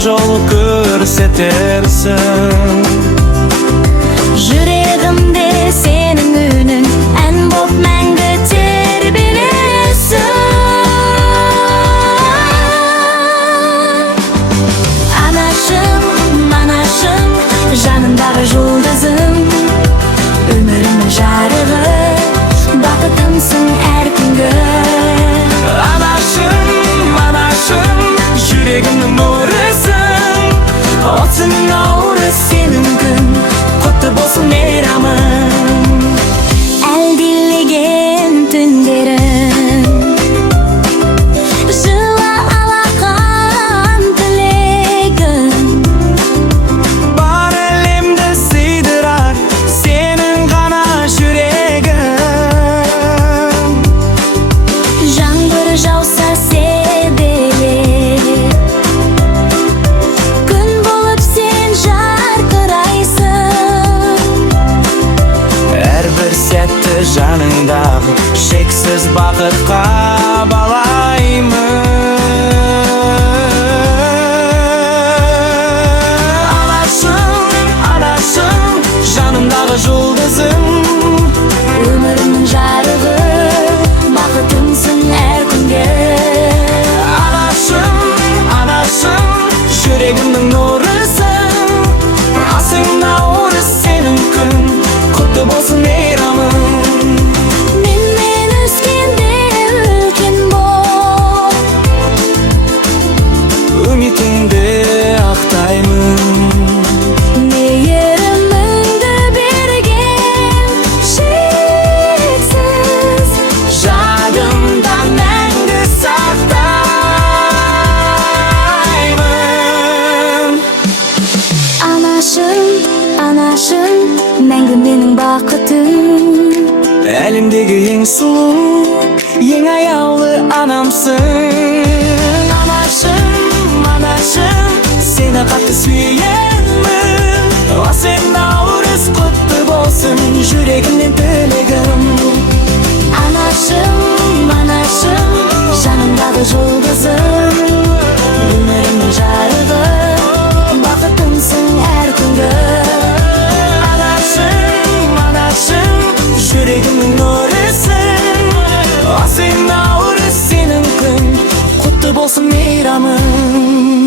жол көрсетерсің. Жүрегімде сенің үнің ән боп мәңгі тербелесің. Анашым, анашым, жанымдағы жұлдызым, өмірімнің жарығы, бақытымсың әр күнгі. Анашым, анашым, жүрегімнің нұрысың, отсың наурыз сенің күн, құтты болсын мейрамың. Әлдилеген түндерім, жыла алақан тілегім, Бар әлемді сыйдырар сенің ғана жүрегің. жаңбыр жауса себелеп, күн болып сен жарқырайсың. Әрбір сәтті жаныңдағы шексіз бақытқа балаймын. Анашым, анашым, жанымдағы жұлдызым, Өмірімнің жарығы, бақытымсың әр күнге. Анашым, анашым, жүрегімнің нұрысың, асың наурыз сенің күн, құтты болсын мейрамың. Менен өскенде үлкен бол, Үмітіңді ақтаймын. мейіріміңді берген шексіз, Жадымда мәңгі сақтаймын. анашым, анашым, мәңгі менің бақытым. Әлемдегі ең сұлу, ең аяулы анамсың. Анашым, анашым, сені қатты сүйемін. Асың наурыз құтты болсын, жүрегімнен тілегім. Анашым, анашым, жанымдағы жұлдызым, өмірімнің жарығы, бақытымсың әр күнгі. Анашым, анашым, жүрегімнің нұрысың, асың наурыз сенің күн, құтты болсын мейрамың.